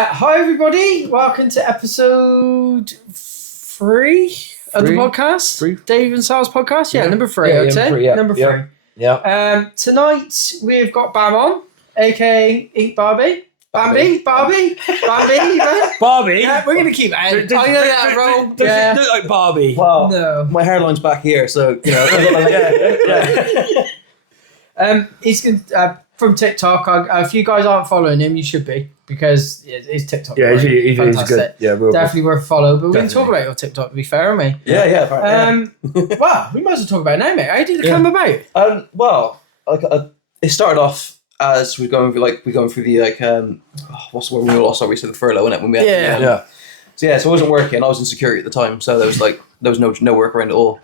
Hi everybody, welcome to episode 3 of the podcast. Dave and Sal's podcast. Number 3, I'd say. Number 3. Yeah. Tonight we've got Bam on, aka Eat Barbie. Bambi? Barbie? Barbie? Yeah, we're going to keep it. I'm going to let that roll. Does it look like Barbie? Well, No. my hairline's back here, so, you know. He's from TikTok. If you guys aren't following him, you should be, because his TikTok. Yeah, he's fantastic. good. Yeah, real Definitely worth a follow. But we're going to Definitely. talk about your TikTok, to be fair, aren't we? Yeah. Well, we might as well talk about it now, mate. How did it come about? It started off as we're going through the what's the word when we lost? Obviously the furlough, innit? When we had Yeah. So I wasn't working. I was in security at the time, so there was no work around at all.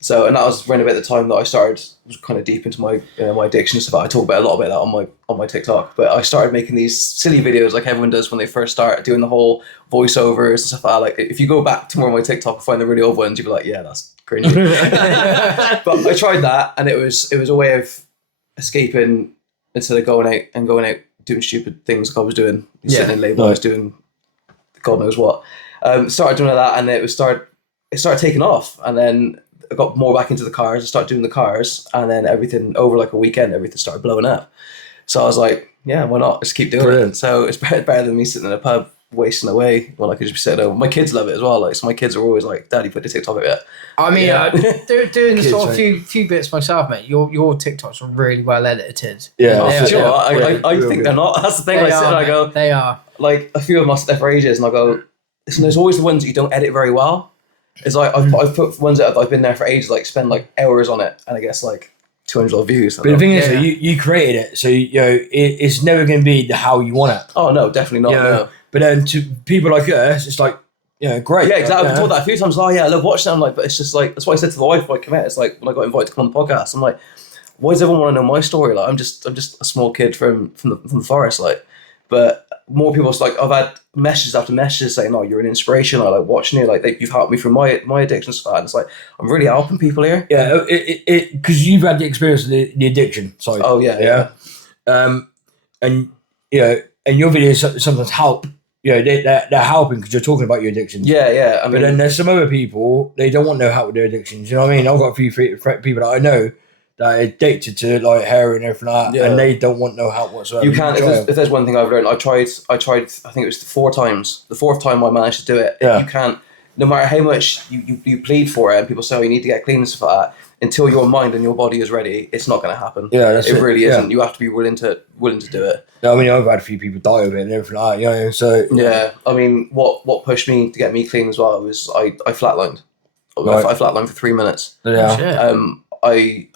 So, and that was around about the time that I was kind of deep into my my addiction and stuff. I talk about a lot about that on my TikTok. But I started making these silly videos like everyone does when they first start doing the whole voiceovers and stuff like that. Like if you go back to more of my TikTok and find the really old ones, you'd be like, yeah, that's cringy. But I tried that, and it was a way of escaping instead of going out doing stupid things like I was doing. Sitting in labor, I was doing God knows what. Started doing that, and it started taking off, and then I got more back into the cars. I started doing the cars, and then everything over like a weekend, everything started blowing up. So I was like, yeah, why not? Just keep doing it. So it's better than me sitting in a pub wasting away when I could just be sitting over. My kids love it as well. Like, so my kids are always like, "Daddy, put the TikTok up yet?" I mean, doing the Kids, sort of right? few bits myself, mate. Your TikToks are really well edited. Yeah. They are. Do you know what? Yeah, I real think good. they're not. That's the thing. They I sit are, and I go, mate. They are. like a few of them I sit for ages, and I go, listen, there's always the ones that you don't edit very well. It's like I've put ones that I've been there for ages, like spend like hours on it, and I guess like 200 odd views. But the thing is, Yeah. you created it, so it's never going to be how you want it. Oh no, definitely not. You know? No. But then to people like us, it's like, great. Yeah, exactly. I've Like, told that a few times. Oh yeah, I love watching them. Like, but it's just like that's why I said to the wife when I commit. It's like when I got invited to come on the podcast, I'm like, why does everyone want to know my story? Like, I'm just a small kid from the forest. Like, but more people. Like, I've had messages after messages saying, "Oh, you're an inspiration. I like watching you. Like, you've helped me through my addiction stuff." And it's like I'm really helping people here. Yeah, because you've had the experience of the addiction side. Oh yeah. And and your videos sometimes help. They're helping because you're talking about your addiction. Yeah. I mean, But then there's some other people, they don't want no help with their addictions. You know what I mean? I've got a few people that I know that are addicted to like heroin and everything like that, Yeah. and they don't want no help whatsoever. you can't. If there's one thing I've learned, I tried. I think it was 4 times. The 4th time I managed to do it. Yeah. You can't. No matter how much you plead for it, and people say, "Oh, you need to get clean and stuff like that." Until your mind and your body is ready, it's not going to happen. Yeah, that's it. it. Really Yeah. isn't. You have to be willing to do it. I mean, I've had a few people die of it and everything like that. So Yeah. I mean, what pushed me to get me clean as well was I flatlined. Right. I flatlined for 3 minutes. yeah. Shit.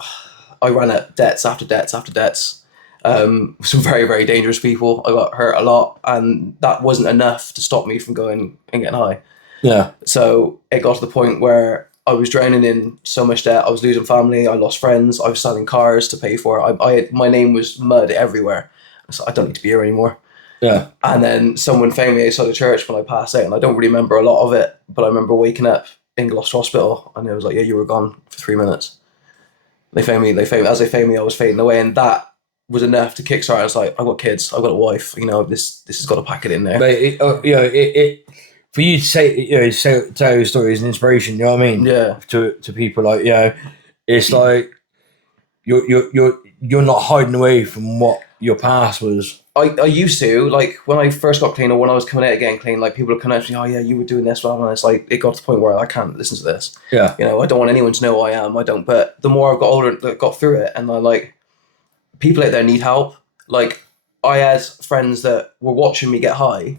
I ran at debts after debts after debts. Some very, very dangerous people. I got hurt a lot, and that wasn't enough to stop me from going and getting high. Yeah. So it got to the point where I was drowning in so much debt. I was losing family. I lost friends. I was selling cars to pay for it. My name was mud everywhere. So I don't need to be here anymore. Yeah. And then someone found me outside the church when I passed out, and I don't really remember a lot of it, but I remember waking up in Gloucester Hospital, and it was like, yeah, you were gone for 3 minutes. They found me. As they found me, I was fading away, and that was enough to kickstart. I was like, I've got kids. I've got a wife. This has got to pack it in there. But it for you to say tell your story is an inspiration. You know what I mean? Yeah. To people like it's like you're not hiding away from what your past was. I used to, like, when I first got clean or when I was coming out again clean, like, people would come out to me, oh, yeah, you were doing this, blah, blah, and it's like, it got to the point where I can't listen to this. Yeah. I don't want anyone to know who I am. I don't. But the more I've got older, got through it, and I like, people out there need help. Like, I had friends that were watching me get high,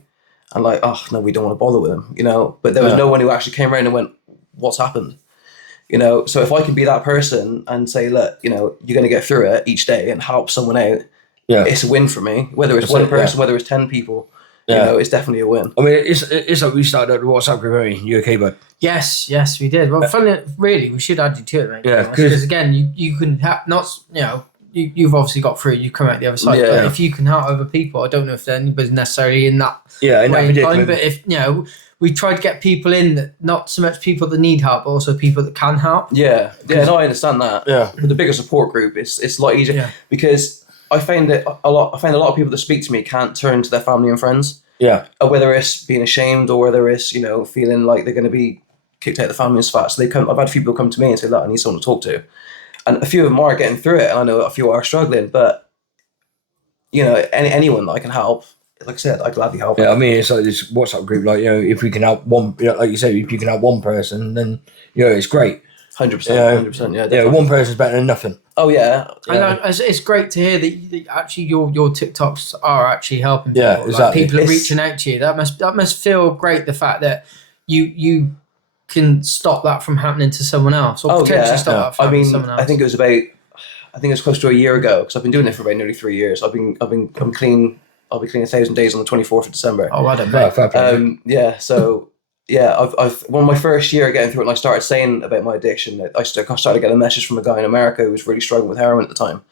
and like, oh, no, we don't want to bother with them, But there was no one who actually came around and went, what's happened? So if I can be that person and say, look, you're going to get through it each day and help someone out, Yeah. it's a win for me. Whether it's That's one it, person, whether it's 10 people, it's definitely a win. I mean, it's like we started the WhatsApp group, haven't we? You okay, bud? Yes, we did. Well, really, we should add you to it, mate. Yeah, because again, you can have you've obviously got through. You come out the other side. Yeah. But if you can help other people, I don't know if anybody's necessarily in that Yeah, and way that in time. predicament. But if we try to get people in that not so much people that need help, but also people that can help. Yeah, no, I understand that. Yeah. With the bigger support group, it's a lot easier Yeah. because I find a lot of people that speak to me can't turn to their family and friends. Yeah. Whether it's being ashamed or whether it's, you know, feeling like they're going to be kicked out of the family and stuff. So I've had a few people come to me and say, look, I need someone to talk to. And a few of them are getting through it. And I know a few are struggling, but, you know, anyone that I can help, like I said, I gladly help. Yeah, I mean, it's like this WhatsApp group, like, you know, if we can help one, you know, like you said, if you can help one person, then, you know, it's great. 100%, 100%, yeah. Definitely. Yeah, one person's better than nothing. Oh, yeah. And it's great to hear that actually your TikToks are actually helping people. Yeah, exactly. Like, people are reaching out to you. That must feel great, the fact that you can stop that from happening to someone else, or potentially stop that from happening to someone else. I think it was close to a year ago, because I've been doing it for about nearly 3 years. I'm clean. I'll be clean 1,000 days on the 24th of December. Oh, I don't know. Yeah, so yeah, I've one of my first year getting through it, and I started saying about my addiction. I started getting a message from a guy in America who was really struggling with heroin at the time,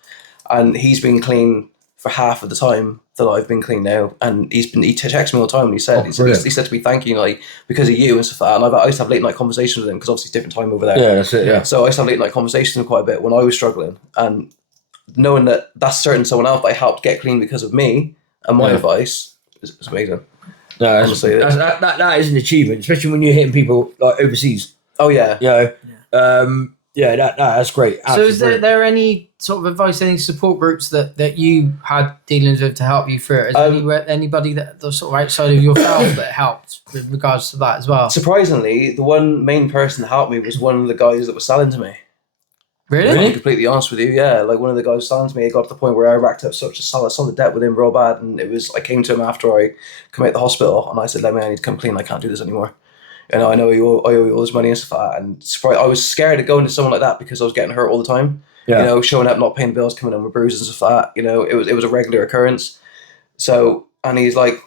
and he's been clean for half of the time that I've been clean now. And he texts me all the time, and he said to me, thank you, like, because of you and stuff like that. And I used to have late night conversations with him, because obviously it's different time over there. Yeah, that's it. Yeah. So I used to have late night conversations with him quite a bit when I was struggling, and knowing that that's certain someone else that I helped get clean because of me and my advice is amazing. No, that is an achievement, especially when you're hitting people like overseas. Oh yeah, you know, that's great. Absolutely. So is there any sort of advice, any support groups that you had dealings with to help you through it? Is there anybody that sort of outside of yourself that helped with regards to that as well? Surprisingly, the one main person that helped me was one of the guys that was selling to me. Really? To be completely honest with you, yeah. Like, one of the guys selling to me, it got to the point where I racked up such a solid debt with him real bad, and I came to him after I come out of the hospital, and I said, I need to come clean, I can't do this anymore. You know, I owe you all this money and stuff like that. And I was scared of going to someone like that, because I was getting hurt all the time. Yeah. You know, showing up, not paying bills, coming in with bruises and stuff like that. You know, it was a regular occurrence. So, and he's like,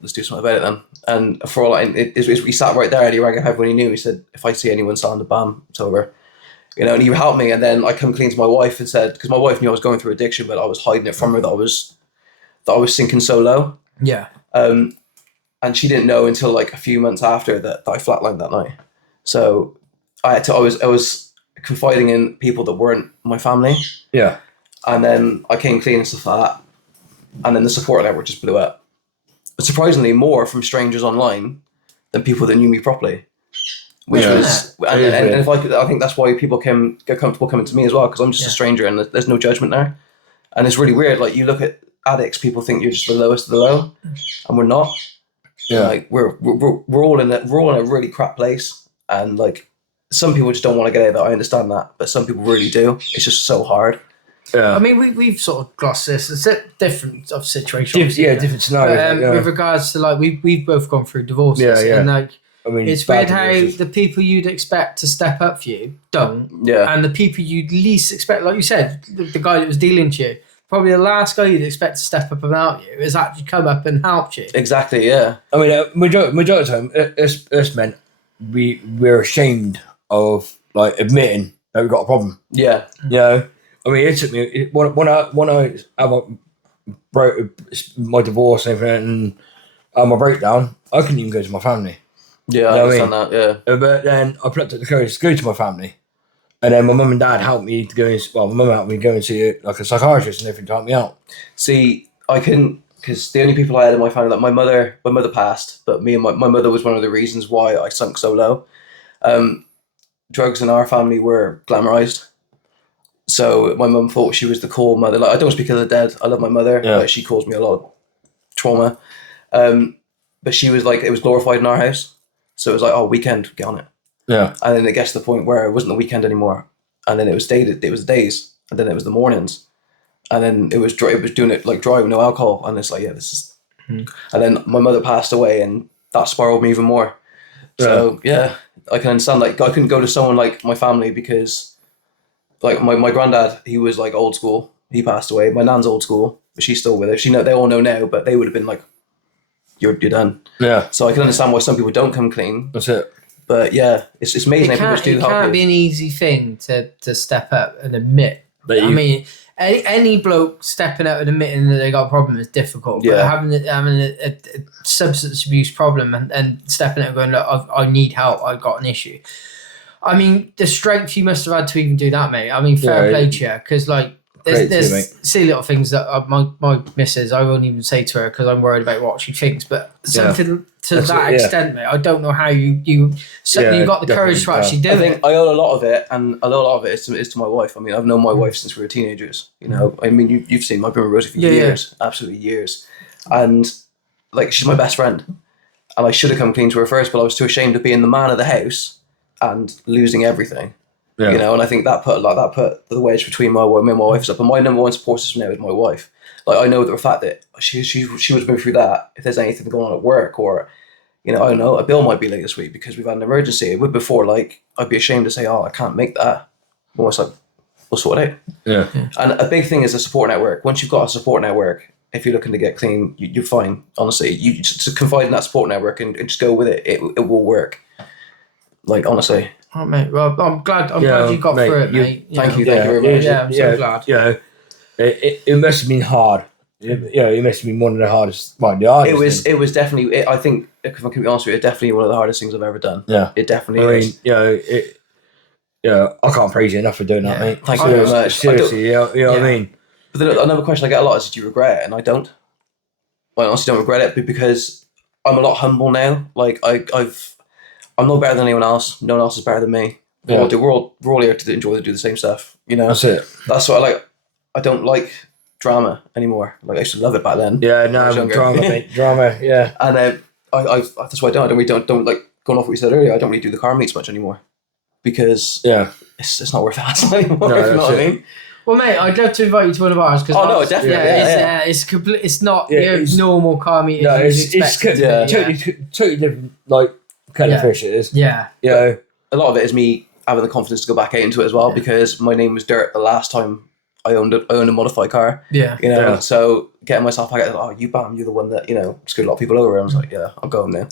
let's do something about it then. And for all he sat right there, and he rang ahead when he knew. He said, if I see anyone selling the bam, it's over. You know, and he helped me. And then I come clean to my wife and said, because my wife knew I was going through addiction, but I was hiding it from her that I was sinking so low. Yeah. And she didn't know until like a few months after that I flatlined that night. So I was confiding in people that weren't my family. Yeah. And then I came clean and stuff like that. And then the support network just blew up. But surprisingly, more from strangers online than people that knew me properly. Which was, and if I think that's why people get comfortable coming to me as well, because I'm just a stranger and there's no judgment there. And it's really weird. Like, you look at addicts, people think you're just the lowest of the low, and we're not. Yeah, like we're all in a really crap place, and like some people just don't want to get out of that. I understand that, but some people really do. It's just so hard. Yeah, I mean, we've sort of glossed this. It's a different of situation. Different scenarios. But, with regards to, like, we've both gone through divorces, and like, I mean, it's weird how the people you'd expect to step up for you don't. Yeah, and the people you'd least expect, like you said, the guy that was dealing to you. Probably the last guy you'd expect to step up about you has actually come up and helped you. Exactly, yeah. I mean, majority of the time, it's meant we're ashamed of, like, admitting that we've got a problem. Yeah. You know? I mean, it took me, when I had my divorce and everything, and my breakdown, I couldn't even go to my family. Yeah, I understand that, yeah. But then I plucked up the courage to go to my family. And then my mum and dad helped me to go and, my mum helped me go and see like a psychiatrist and everything to help me out. See, I couldn't, because the only people I had in my family, like my mother passed, but me and my mother was one of the reasons why I sunk so low. Drugs in our family were glamorized. So my mum thought she was the cool mother. Like, I don't speak of the dead. I love my mother. Yeah. Like, she caused me a lot of trauma. But she was like, it was glorified in our house. So it was like, oh, weekend, get on it. Yeah. And then it gets to the point where it wasn't the weekend anymore. And then it was the days. And then it was the mornings. And then it was doing it like dry with no alcohol. And it's like, yeah, this is... And then my mother passed away, and that spiraled me even more. So, yeah, I can understand. Like, I couldn't go to someone like my family because, like, my granddad, he was like old school. He passed away. My nan's old school, but she's still with her. They all know now, but they would have been like, you're done. Yeah. So I can understand why some people don't come clean. That's it. But yeah, it's amazing how people do help. It can't be an easy thing to step up and admit. I mean, any bloke stepping up and admitting that they got a problem is difficult. But having a substance abuse problem and stepping up and going, look, I need help. I've got an issue. I mean, the strength you must have had to even do that, mate. I mean, fair play to you, because like there's silly little things that my missus, I won't even say to her because I'm worried about what she thinks, but something to that extent, mate, I don't know how you got the courage to actually do it. I think I owe a lot of it, and a lot of it is to my wife. I mean, I've known my wife since we were teenagers. You know, I mean, you've seen, I've been with Rosie for years, absolutely years, and like she's my best friend, and I should have come clean to her first, but I was too ashamed of being the man of the house and losing everything. Yeah. You know, and I think that put the wedge between me and my wife's up. And my number one support system now is my wife. Like, I know the fact that she was moving through that. If there's anything going on at work, or, you know, I don't know, a bill might be late this week because we've had an emergency. It would before, like, I'd be ashamed to say, oh, I can't make that. Well, it's like, we'll sort it out. Yeah. And a big thing is a support network. Once you've got a support network, if you're looking to get clean, you're fine. Honestly, you just confide in that support network and just go with it. It will work. Like, honestly. Oh, mate. Well, I'm glad you got through it, mate. Thank you very much. Yeah, I'm so glad. You know, it must have been hard. It must have been one of the hardest. Well, the hardest. It was definitely. I think, if I'm keeping honest with you, it's definitely one of the hardest things I've ever done. Yeah, it definitely is. I can't praise you enough for doing that, mate. Thank you very much. Seriously, you know what I mean. But then another question I get a lot is, do you regret it? And I don't. I honestly don't regret it because I'm a lot humble now. Like I'm no better than anyone else. No one else is better than me. We're all here to do the same stuff. You know, that's it. That's what I like. I don't like drama anymore. Like, I used to love it back then. Yeah, no, drama, mate. Drama, yeah. And I that's why I don't like, going off what you said earlier. I don't really do the car meets much anymore because it's not worth the hassle anymore. No, if you know what I mean. Well, mate, I'd love to invite you to one of ours because definitely. It's not your normal car meeting. No, it's totally different. Like, kind of fish it is. Yeah. You know, a lot of it is me having the confidence to go back out into it as well because my name was dirt the last time I owned a modified car. Yeah. You know, so getting myself back out, you're the one that, you know, screwed a lot of people over. I was like, yeah, I'll go home now.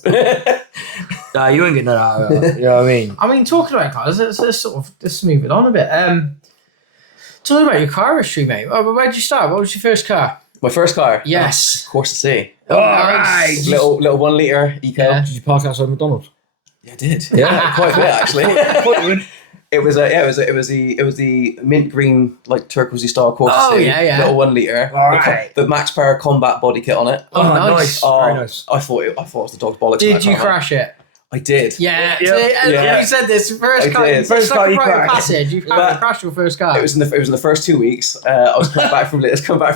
Nah, you ain't getting that out of it. You know what I mean? I mean, talking about cars, let's move it on a bit. Talking about your car history, mate. Where'd you start? What was your first car? My first car? Yes. Corsa C. Oh, right. Little 1 litre eco. Yeah. Did you park outside McDonald's? Yeah, I did. Yeah, quite a bit actually. It was the mint green, like, turquoisey style Corsa C. Yeah. Little 1 litre. Right. The Max Power Combat body kit on it. Oh, nice. Very nice. I thought it was the dog's bollocks. Did you crash it? I did. Yeah. You said this first car you crashed. You crashed your first car. It was in the first 2 weeks. I was coming back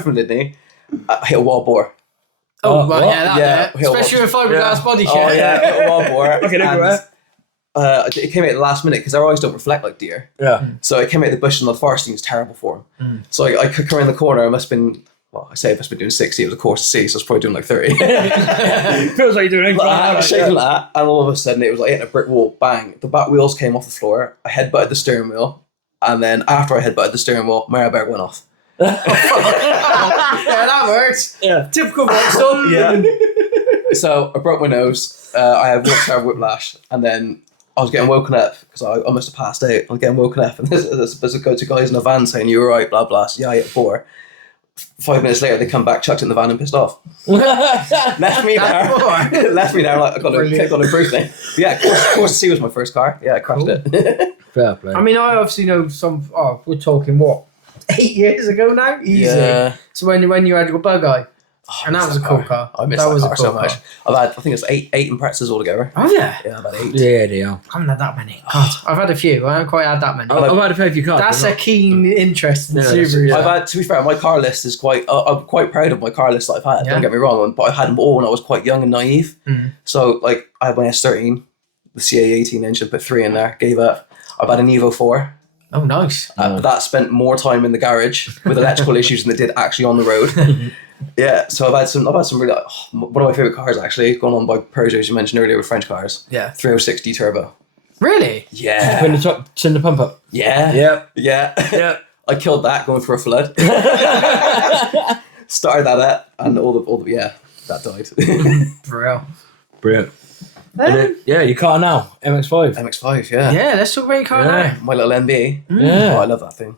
from Lydney. I hit a wild boar. Oh, well, especially with a fiberglass body kit. Oh yeah, hit a wild boar. Okay, it came out at the last minute because their eyes don't reflect like deer. Yeah. So it came out of the bush and the forest thing was terrible for him. So I could come around the corner. I must have been. Well, I say I must have been doing 60. It was a Corsa C, so I was probably doing like 30. Feels like you're doing shaking that, and all of a sudden it was like hitting a brick wall. Bang! The back wheels came off the floor. I headbutted the steering wheel, and then after I headbutted the steering wheel, my airbag went off. Yeah, that works. Yeah, typical Vauxhall. Yeah. So I broke my nose. I had whiplash, and then I was getting woken up because I must have passed out. I was getting woken up, and there's a go-to guys in a van saying, "You were right," blah blah. So, yeah, I hit a boar. 5 minutes later, they come back, chucked it in the van, and pissed off. Left me there. Left me there. Like, I got to improve thing. Yeah, Corsa C was my first car. Yeah, I crashed it. Fair play. I mean, I obviously know some. Oh, we're talking what, 8 years ago now? Easy. Yeah. So when you had your bug eye. And that was a cool car. I miss that car so much. I've had, I think it's eight Imprezas altogether. Oh yeah? Yeah, I've had 8. Yeah, they are. I haven't had that many. God, I've had a few. I haven't quite had that many. I've had a fair few cars. That's a keen interest in Subaru. I've had, to be fair, my car list is quite, I'm quite proud of my car list that I've had. Don't get me wrong, but I've had them all when I was quite young and naive. So, like, I had my S13, the CA18 engine, put 3 in there, gave up. I've had an Evo 4. Oh, nice. That spent more time in the garage with electrical issues than it did actually on the road. Yeah, so I've had some really, one of my favourite cars actually, going on by Peugeot, as you mentioned earlier, with French cars. Yeah. 306D turbo. Really? Yeah. When the top, send the pump up. Yeah. Yep. Yeah. Yeah. I killed that going for a flood. Started that up, and all the that died. Brilliant. Your car now, MX-5. MX-5, yeah. Yeah, let's talk about your car now. My little MB. Yeah. Oh, I love that thing.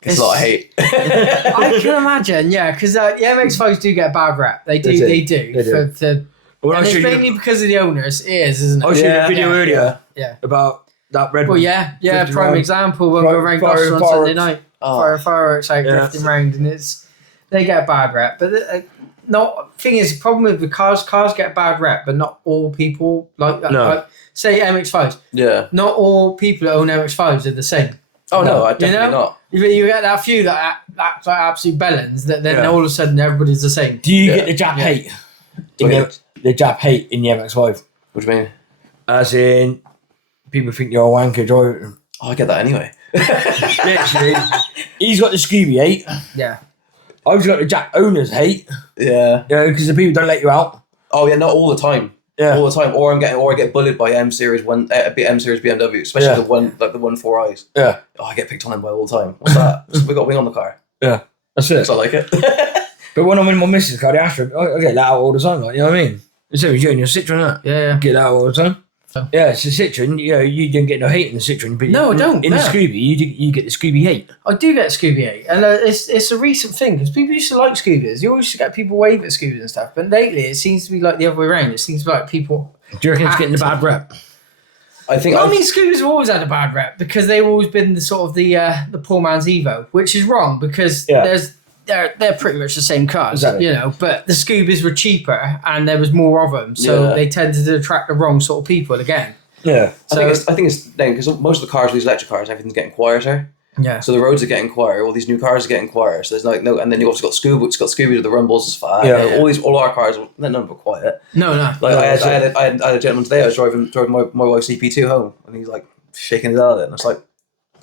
It's a lot of hate. I can imagine, yeah, because the MX-5s do get a bad rep. They do. And it's mainly because of the owners. It is, isn't it? I showed you a video earlier yeah. about that red one. Well, yeah, prime example when we were around Gloucester on Sunday night. fireworks out drifting around, and they get a bad rep. But thing is, the problem with the cars get a bad rep, but not all people like that. No. Like, say MX-5s. Yeah. Not all people that own MX-5s are the same. Oh no, definitely not. You get that few that act like absolute bellends, that then all of a sudden everybody's the same. Do you get the Jap hate? The Jap hate in the MX-5? What do you mean? As in, people think you're a wanker driving. Oh, I get that anyway. Literally, he's got the Scooby hate. Yeah. I've got the Jap owners hate. Yeah. Because the people don't let you out. Oh yeah, not all the time. Yeah. All the time, or I get bullied by M Series BMW, especially the 1.4i's. Yeah. Oh, I get picked on them by all the time. What's that? We got a wing on the car. Yeah, that's it. So I like it. But when I'm in my missus' car, the Astra, I get that out all the time. Like, you know what I mean? The same as you and your Citroen, innit? Yeah. Get that out all the time. Yeah, it's a Citroen. You don't get no hate in the Citroen, but no, I don't. In the Scooby, you get the Scooby hate. I do get Scooby hate, and it's a recent thing because people used to like Scoobies. You always used to get people wave at Scoobies and stuff, but lately it seems to be like the other way around. It seems like people. Do you reckon it's getting the bad rep? I think. I mean, Scoobies have always had a bad rep because they've always been the sort of the poor man's Evo, which is wrong because they're pretty much the same cars, exactly. But the Scoobies were cheaper and there was more of them, so they tended to attract the wrong sort of people again. Yeah, I think it's then because most of the cars, these electric cars, everything's getting quieter. Yeah. So the roads are getting quieter. All these new cars are getting quieter. So there's like no, and then you've also got Scooby with the rumbles as far. Yeah. All our cars, none of them were quiet. No. Like I had a gentleman today. I was driving my wife's CP2 home, and he's like shaking his head at it, and it's like.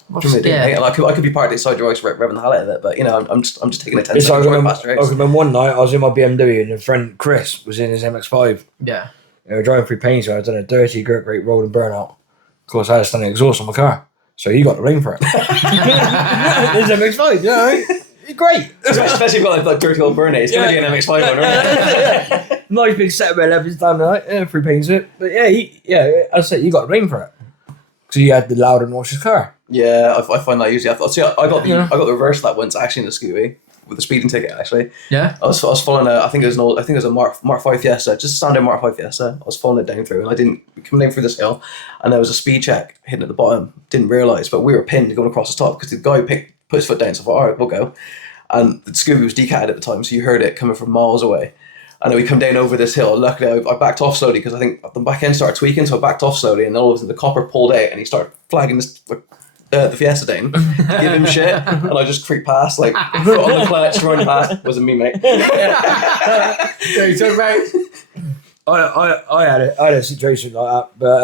What do you mean? And I could be parked inside your house revving the hell out of it, but I'm just taking a 10 seconds drive past your house. I remember one night I was in my BMW and a friend Chris was in his MX-5. Yeah. They were driving through Painswill. I was done a dirty, great rolling burnout. Of course, I had a standing exhaust on my car, so he got the rain for it. His MX-5, you know, it's great. Especially if you've got like dirty old burnout. It's going to be an MX-5 one, right? Nice big set of 11s down the night, through Painswill. But I said you got the rain for it. So you had the loud and obnoxious car. Yeah, I find that usually. I got the reverse of that once actually in the Scooby with a speeding ticket actually. Yeah. I was following I think it was a Mark 5 Fiesta, just a standard Mark 5 Fiesta. I was following it down through and I didn't come down through this hill, and there was a speed check hidden at the bottom. Didn't realise, but we were pinned going across the top because the guy put his foot down. So I thought, all right, we'll go. And the Scooby was decatted at the time, so you heard it coming from miles away. And then we come down over this hill. Luckily, I backed off slowly because I think the back end started tweaking, so I backed off slowly, and then all of a sudden the copper pulled out and he started flagging the Fiesta down to give him shit, and I just creeped past, like foot on the clutch, running past. Wasn't me, mate. So you talk about. I had a situation like that, but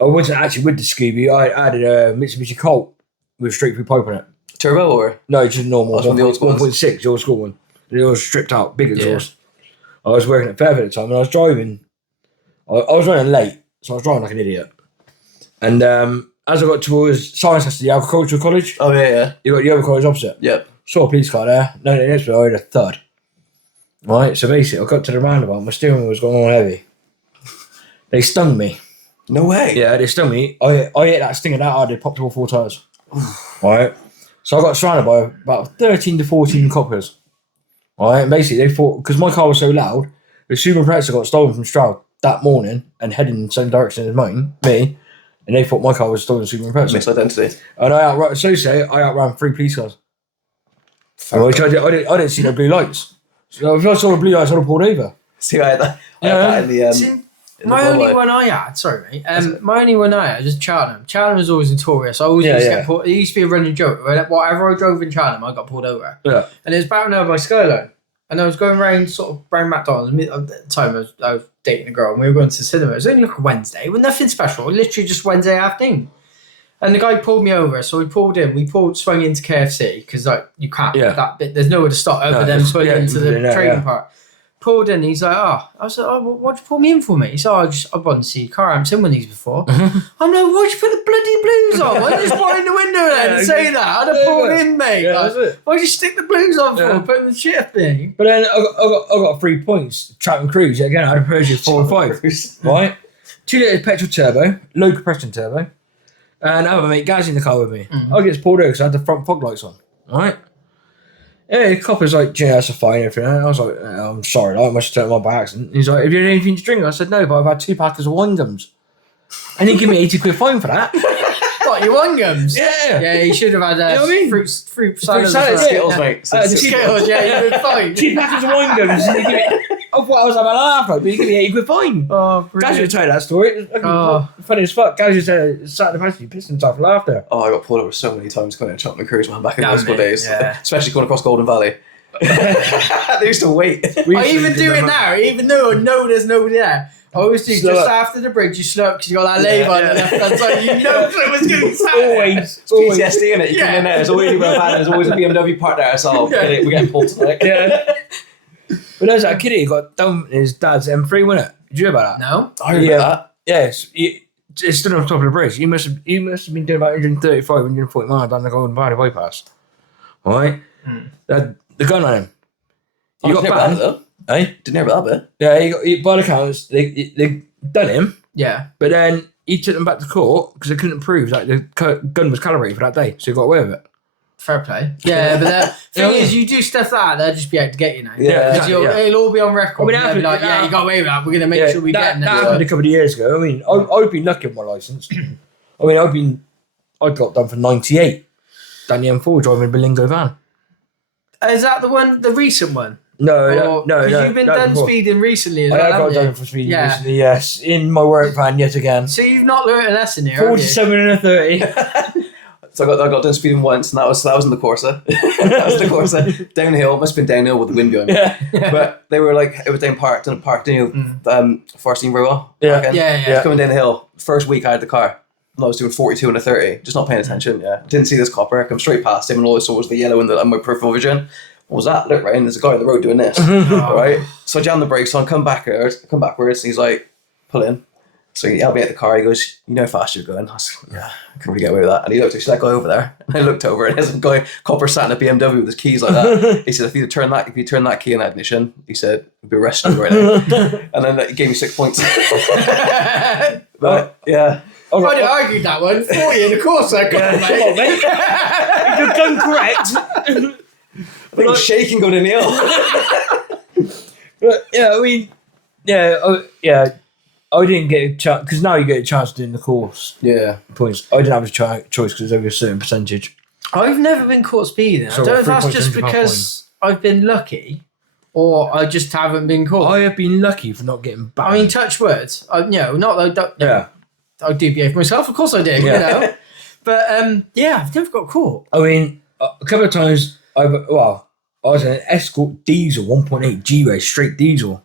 I wasn't actually with the Scooby. I had a Mitsubishi Colt with straight through pipe on it. Turbo or? No, just normal. That's one of the old school 1.6, the old school one. It was stripped out, big exhaust. I was working at Fairfield at the time, and I was driving. I was running late, so I was driving like an idiot. And as I got towards Science Center, the Agricultural College. Oh yeah. You got the other college opposite. Yep. Saw a police car there. No, next to me, I heard a thud. Right, so basically, I got to the roundabout. My steering wheel was going all heavy. They stung me. No way. Yeah, they stung me. I hit that stinger that hard. They popped all 4 tires. Right. So I got surrounded by about 13 to 14 coppers. Right, and basically they thought, because my car was so loud, the Subaru Impreza got stolen from Stroud that morning and heading in the same direction as me, and they thought my car was stolen from Subaru Impreza. Misidentity. And I outran 3 police cars. And I didn't see no blue lights. So if I saw the blue lights, I'd have pulled over. See, I had that in the. My only one I had, sorry mate, my only one I had was Cheltenham. Cheltenham was always notorious. I always used to get pulled. It used to be a running joke. Whatever I drove in Cheltenham, I got pulled over. Yeah. And it was about an hour by Skyline. And I was going around McDonald's. At the time, I was dating a girl, and we were going to the cinema. It was only like a Wednesday, with nothing special. Literally just Wednesday afternoon. And the guy pulled me over, so we pulled in. We swung into KFC because you can't. Yeah. That bit, there's nowhere to stop other than pulling into the trading part. Pulled in, he's like, I was like, what'd you pull me in for, mate? He said, I wanted to see your car. I haven't seen one of these before. I'm like, why'd you put the bloody blues on? Why'd you just wind the window then and say that? I'd have pulled in, mate. Yeah, like, why'd you stick the blues on for? Putting the shift in. But then I got 3 points. Trap and Cruise, again, I had a Peugeot 4 and 5. Right? 2 litre petrol turbo, low compression turbo. And I have a mate Gaz in the car with me. I get pulled over because I had the front fog lights on. Right? Yeah, the cop was like, that's a fine, everything. And I was like, I'm sorry, I must have turned on by accident. He's like, have you had anything to drink? I said, no, but I've had 2 packets of wine gums. And he gave me 80 quid fine for that. What, your wine gums? Yeah. Yeah, you should have had You know what I mean? fruit salad. salad, Skittles, mate. Skittles, yeah, you'd been fine. Cheap packets of wine gums. And you give me, I thought I was having a laugh, like, but you give me 80 quid fine. Oh, Gaz would brilliant. tell you that story. It was funny as fuck. Gaz just sat in the passenger, pissed himself with laughter. Oh, I got pulled over so many times going to Cheltenham Cruise, man, back in Damn high school it, days. yeah. Especially going across Golden Valley. They used to wait. I even do it now, even though I know there's nobody there. I always do, Slow just up. after the bridge, you slow up because you got that lay on the left hand side. You know someone's going to be sat there. Always. PTSD in it. You come Yeah. in there, there's always a van, there's always a BMW parked there, so we're getting pulled tonight. Yeah. But there's that kid, he got done with his dad's M3, wasn't it? Did you hear about that? No? I remember that. Yes. It's still on top of the bridge. He must have been doing about 135, 140 miles down the Golden Valley bypass. Alright? The gun on him. You got banned though. Eh? Didn't hear about that bit. Yeah, by the accounts, they done him, Yeah. but then he took them back to court because they couldn't prove that the gun was calibrated for that day, so he got away with it. Fair play. Yeah, but the thing Yeah. is, you do stuff like that, they'll just be out to get you now. Yeah, Because exactly, it'll all be on record. I mean, And they'll be like, after- yeah, you got away with that. We're going to make sure we that get happened a it. couple of years ago. I mean, I've been lucky with my license. I mean, I got done for 98 down the M4 driving a Berlingo van. Is that the recent one? No. Because you've been that done before. speeding recently as I well, have got haven't you? done for speeding Yeah. recently, yes. In my work van yet again. So you've not learnt a lesson here, have you? 47 and a 30. So I got done speeding once, and that was in the Corsa. That was the Corsa. Downhill, must have been downhill with the wind behind me. Yeah. But they were like, it was down parked, Farsteen Roa. Yeah, yeah. Coming down the hill. First week I had the car. And I was doing 42 and a 30, just not paying attention. Yeah, didn't see this copper. I come straight past him, and all I saw was the yellow in my peripheral vision. What was that? Look right, and there's a guy on the road doing this. All right, so I jam the brakes on, come backwards, and he's like, pull in. So he helped me at the car. He goes, "You know how fast you're going?" I was like, "Yeah, I can really get away with that." And he looked, "There's that guy over there." And I looked over, and there's a guy, copper, sat in a BMW with his keys like that. He said, "If you turn that key in that ignition," he said, "we'll be arresting you right now." And then he gave me 6 points. But yeah. I didn't argue that one. 40 in the course, I got Come on, mate. You've done correct. I think shaking going in the hill. But, yeah, I mean, I didn't get a chance, because now you get a chance doing the course Yeah. points. I didn't have a choice because there was a certain percentage. I've never been caught speeding. So I don't know if what, that's just 3.75 because I've been lucky or I just haven't been caught. I have been lucky for not getting back. I mean, touch words. Not that yeah. I do behave myself. Of course I did, Yeah. you know. But I've never got caught. I mean, a couple of times, I was in an Escort diesel, 1.8 G-Race, straight diesel,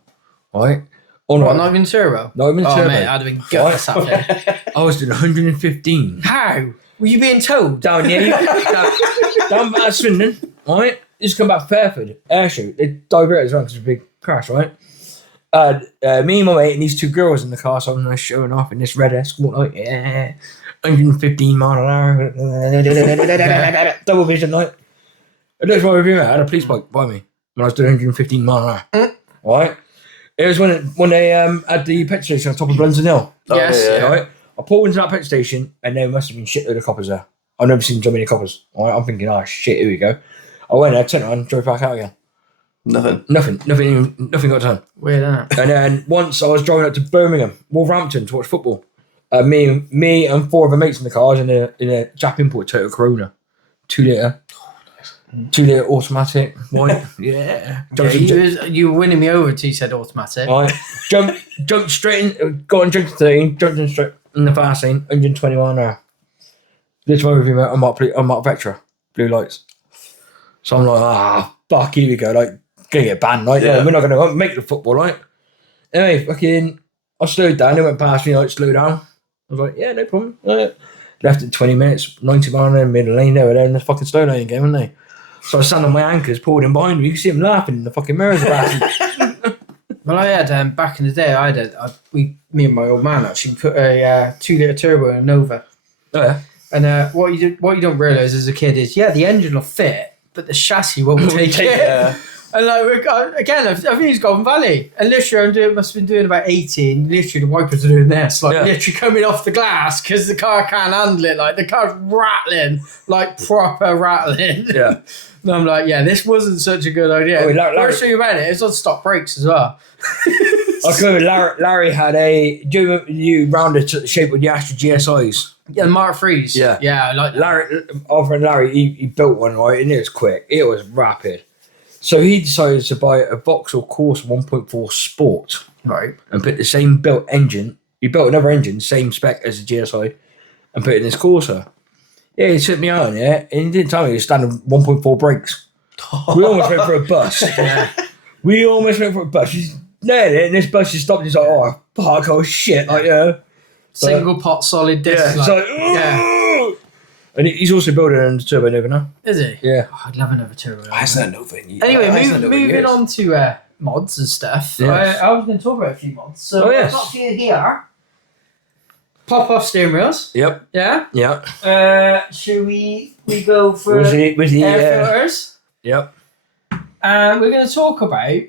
right? On What, not even turbo? Not even Oh, turbo. mate, I'd have been gutless that day. I was doing 115. How? Were you being told? Down at Swindon, right? Just come back Fairford, air shoot. They diverted as well because it was a big crash, right? Me and my mate and these two girls in the car, so I'm nice showing off in this red Escort, like, yeah, 115 mile an hour, double vision, like. I looked at my review, I had a police bike by me when I was doing 115 mile an hour, right? It was when they had the petrol station on top of Blunsdon Hill. Yes. yeah. Right? I pulled into that petrol station and there must have been shitload of coppers there. I've never seen so many coppers. Right? I'm thinking, oh shit, here we go. I went there, turned it on, drove back out again. Nothing. Nothing got done. Weird, isn't it? And then once I was driving up to Birmingham, Wolverhampton to watch football. Me and four of my mates in the cars in a Jap import Toyota Corona, 2 litre. 2 litre automatic, white, yeah. You were winning me over until you said automatic. Right, jumped straight in, got on junction 13, jumped in straight in the fast lane, 120 mile an hour. This one review, I'm Mark Vectra, blue lights. So I'm like, fuck, here we go, like, gonna get banned, like, Yeah. we're not gonna make the football, like. Anyway, fucking, I slowed down, they went past me, like, slow down. I was like, yeah, no problem. Left it 20 minutes, 90 mile an hour, middle lane, they were there in the fucking slow lane again, weren't they? So I stand on my anchors, pulled in behind me. You can see him laughing in the fucking mirrors. Well, I had back in the day. Me and my old man actually put a 2 litre turbo in a Nova. Oh yeah. And what you don't realise as a kid is the engine will fit, but the chassis won't take it. Yeah. And like again, I think it's Golden Valley, and literally must have been doing about 18. Literally, the wipers are doing this, like literally coming off the glass because the car can't handle it. Like the car's rattling, like proper rattling. Yeah. And I'm like, this wasn't such a good idea. Worst thing about it, it's on stop brakes as well. I remember Larry had a. Do you remember you rounded shape with the Astra GSIs? Yeah, the Mark III's. Yeah. Yeah, I like that. Our friend Larry, he built one, right, and it was quick. It was rapid. So he decided to buy a Vauxhall Corsa 1.4 Sport. Right. And put the same built engine. He built another engine, same spec as the GSI, and put it in his Corsa. Yeah, he took me out on it, and he didn't tell me he was standing 1.4 brakes. We almost went for a bus. Yeah. We almost went for a bus. He's nailed it, and this bus just stopped. He's like, oh, fuck, oh shit. Like, yeah. Single pot solid disc. Yeah, it's like, yeah. And he's also building a Turbo Nova now. Is he? Yeah. Oh, I'd love another turbo. I hasn't had Nova in years. Anyway, moving on to mods and stuff. Yes. I was going to talk about a few mods. So yes. I've got a few here. Pop off steering wheels. Yep. Yeah. Yeah. Should we go for Was the air filters? Yep. And we're going to talk about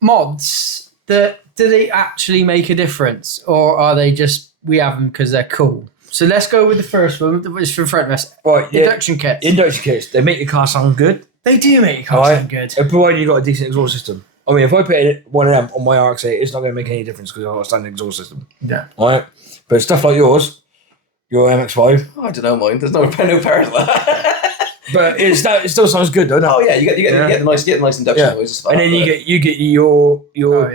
mods that do they actually make a difference, or are they just we have them because they're cool? So let's go with the first one, which is from front of us. Right. Induction kits. Induction kits. They make your car sound good. They do make your car sound good. Provided you've got a decent exhaust system. I mean, if I put one of them on my RX-8, it's not going to make any difference because I've got a standard exhaust system. Yeah. Right? But stuff like yours, your MX-5. I don't know mine. There's no power to that. But it still sounds good, though, doesn't it? Oh yeah, you get the nice induction noise. And then you get your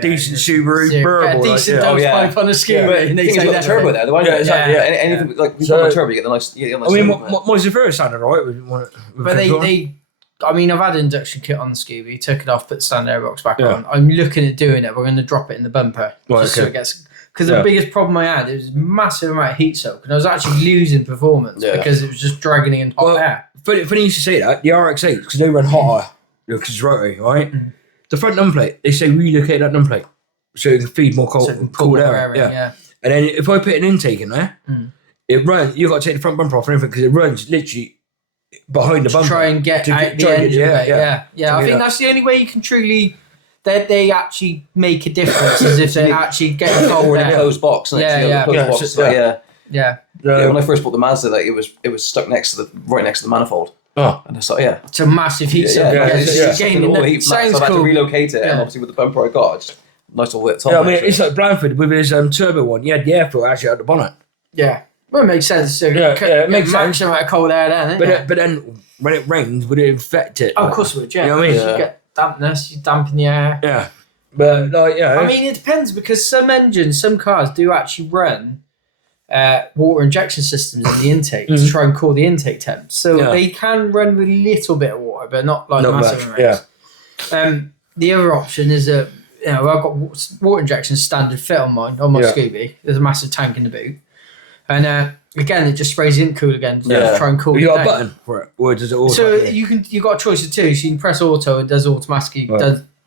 decent Subaru burble. A decent like, dose pipe on a Scooter. And they got the turbo there. The one anything like you got the turbo, you get the nice. I mean, my Zafira sounded alright. But they. I mean, I've had an induction kit on the Scooby, took it off, put the standard airbox back on. I'm looking at doing it. We're going to drop it in the bumper. So it gets... Because the biggest problem I had, it was a massive amount of heat soak, and I was actually losing performance because it was just dragging in hot air. Funny you should say that. The RX-8, because they run hotter, because it's rotary, right? Mm. The front numplate, they say relocate that numplate so it can feed more cold air. Yeah. And then if I put an intake in there, it runs. You've got to take the front bumper off and everything because it runs literally behind the bumper. Try and get out the engine. Yeah. I think that's the only way you can truly... They actually make a difference is if they actually get a cold air. Closed box. When I first bought the Mazda, like it was stuck right next to the manifold. Oh, and I thought, it's a massive heat soak. Sounds cool. I had to relocate it, and obviously with the bumper I got, just nice little width. Yeah, I mean it's like Blandford with his turbo one. You had the airflow actually out the bonnet. Yeah, well, it makes sense. So it makes sense. Amount of cold air then. But then when it rains, would it infect it? Oh, of course it would. Yeah, you know what I mean? You get dampness, you dampen the air. Yeah, but I mean, it depends because some cars do actually run water injection systems at the intake to try and cool the intake temps. So they can run with a little bit of water, but not massive amounts. The other option is that I've got water injection standard fit on my Scooby. There's a massive tank in the boot, and again it just sprays in cool again to try and cool. You got a button for it, or does it auto? So you got a choice of two. So you can press auto, it does automatically.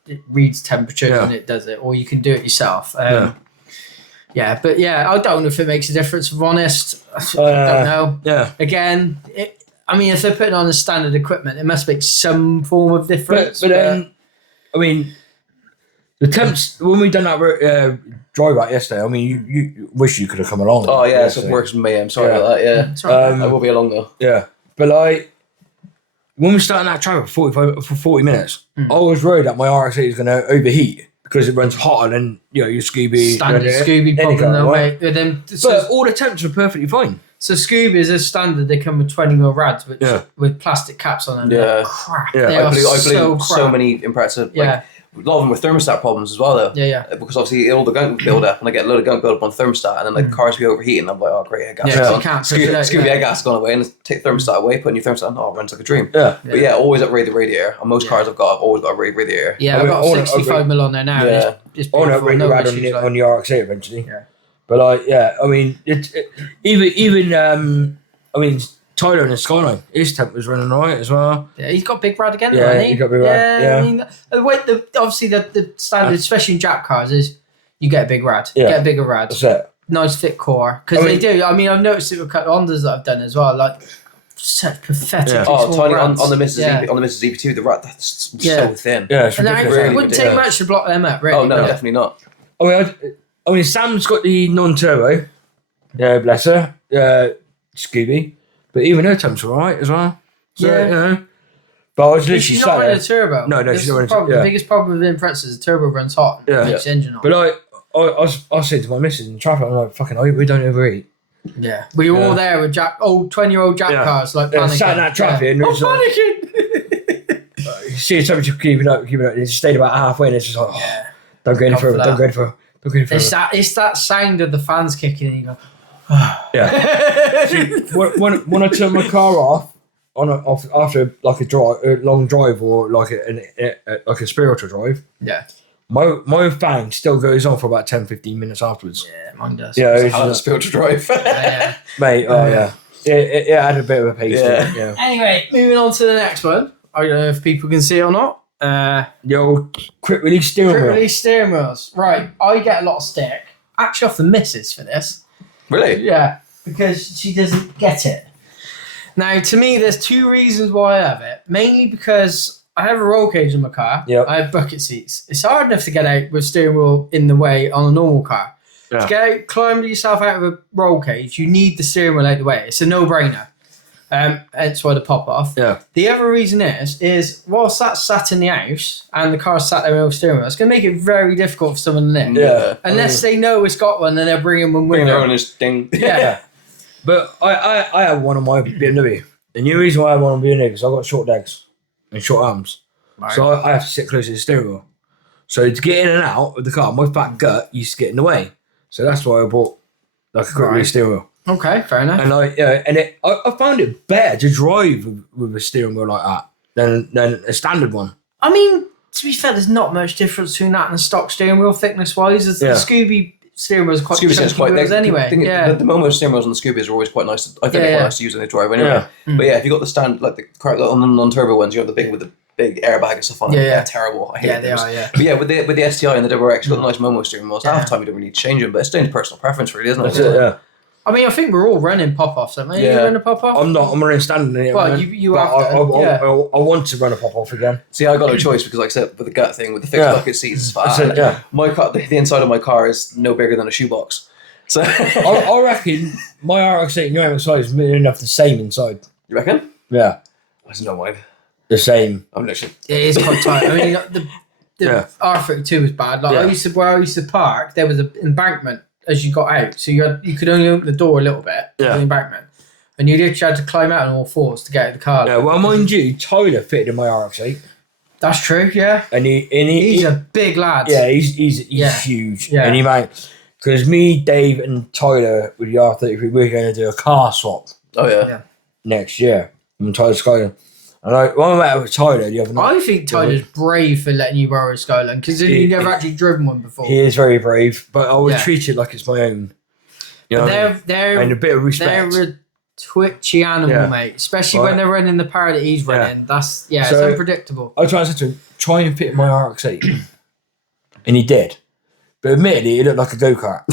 It reads temperatures and it does it, or you can do it yourself. I don't know if it makes a difference. If I'm honest, I don't know. Yeah. Again, if they're putting on the standard equipment, it must make some form of difference. But then, I mean, the temps when we done that drive out yesterday. I mean, you wish you could have come along. Oh yeah, so it works with me. I'm sorry about that. Yeah, I will be along though. Yeah, but when we started that travel for 40 minutes, I was worried that my RX-8 is going to overheat because it runs hotter than your Scooby. Standard Scooby problem though, mate. But all the temps were perfectly fine. So Scoobies as standard, they come with 20mm rads, with plastic caps on them. Yeah, crap. Yeah, I believe so many impressive. A lot of them with thermostat problems as well, though. Yeah. Because obviously all the gunk build up, and I get a load of gunk build up on thermostat, and then the cars be overheating. I'm like, oh great, head gas gone. Scooby head gas gone away, and take the thermostat away, put a new thermostat on. Oh, it runs like a dream. Yeah. But always upgrade the radiator. On most cars I've always got a radiator. Yeah, I've got 65mm on there now. Yeah. It's I want to upgrade the rad on the RX-8 eventually. Yeah. But I mean, even Tyler in the Skyline, his temp was running alright as well. Yeah, he's got big rad again, hasn't he? He's got big rad. Yeah. I mean, obviously the standard, especially in Jap cars, is you get a big rad. You get a bigger rad. That's it. Nice thick core. Because they do. I mean, I've noticed it with Hondas that I've done as well. Like, such pathetic. Oh, tiny on the Mrs. EP2, the rad that's so thin. Yeah, it's ridiculous. It wouldn't take much to block them up, really. Oh, no, definitely not. I mean, Sam's got the non-turbo. Yeah, bless her. Scooby. But even her temps were alright as well. So, But I was literally she's not running a turbo. No, she's not running a turbo. The biggest problem with Impreza is the turbo runs hot and makes the engine hot. But I said to my missus in traffic, I'm like, fucking, we don't overeat. Yeah, we were all there with 20-year-old Jack cars, like panicking. Sat in that traffic and I'm panicking. You see somebody just keeping up. They just stayed about halfway and it's just like, don't go any further, don't go any further. It's that sound of the fans kicking and you go, yeah. See, when I turn my car off after like a long drive or like a spiritual drive, my fan still goes on for about 10-15 minutes afterwards. Yeah, mine does. Yeah, it's a spiritual drive, mate. Oh yeah. It had a bit of a pace. Yeah. Anyway, moving on to the next one. I don't know if people can see it or not. The old quick release steering wheel. Quick release steering wheels. Right, I get a lot of stick. Actually, off the missus for this. Really? Yeah, because she doesn't get it. Now, to me, there's two reasons why I have it. Mainly because I have a roll cage in my car. Yep. I have bucket seats. It's hard enough to get out with steering wheel in the way on a normal car. Yeah. To get out, climb yourself out of a roll cage, you need the steering wheel out of the way. It's a no-brainer. Hence why the pop off. Yeah. The other reason is whilst that's sat in the house and the car's sat there with no steering wheel, it's going to make it very difficult for someone to nick. Yeah. Unless they know it's got one and they're bringing one with Bring them. their own thing. Yeah. But I have one on my BMW. The new reason why I have one on BMW is I've got short legs and short arms. Right. So I have to sit close to the steering wheel. So to get in and out of the car, my fat gut used to get in the way. So that's why I bought like a quick release steering wheel. Okay, fair enough. And I found it better to drive with a steering wheel like that than a standard one. I mean, to be fair, there's not much difference between that and a stock steering wheel thickness wise. The Scooby steering wheels quite chunky wheels anyway. The Momo steering wheels on the Scoobies are always quite nice. I think they're quite nice to use in the drive anyway. Yeah. But yeah, if you got the stand like the on the non-turbo ones, you have the big with the big airbag and stuff on it. They're terrible. I hate those. But yeah, with the STI and the Double X, you got the nice Momo steering wheels. Half the time you don't really need to change them, but it's down to personal preference, really, isn't it? That's it. Yeah. I mean, I think we're all running pop-offs, aren't we? Are you running a pop-off? I'm not. I'm running standard in it. Well, you have I want to run a pop-off again. See, I got no choice because, like I said, with the gut thing, with the fixed bucket seats, my car, the inside of my car is no bigger than a shoebox. So I reckon my RX-8 and your MX-5 is near enough the same inside. You reckon? Yeah. I don't know why. The same. I'm literally. It is quite tight. I mean, the R32 was bad. Like where I used to park, there was an embankment as you got out, so you could only open the door a little bit. The embankment, and you literally had to climb out on all fours to get out of the car. Yeah, well, mind you, Tyler fitted in my RX-8. That's true. Yeah, and he's a big lad. Yeah, he's huge. Yeah, and he might because me, Dave, and Tyler with the R33, we're going to do a car swap. Oh yeah. Next year, I'm Tyler Skyline. And when I met with Tyler the other night, I think Tyler's brave for letting you borrow a Skyline because you've never actually driven one before. He is very brave, but I would treat it like it's my own. You know, and a bit of respect. They're a twitchy animal, mate. Especially when they're running the power that he's running. That's it's unpredictable. I tried to say to him, try and fit in my RX-8, and he did. But admittedly, it looked like a go-kart,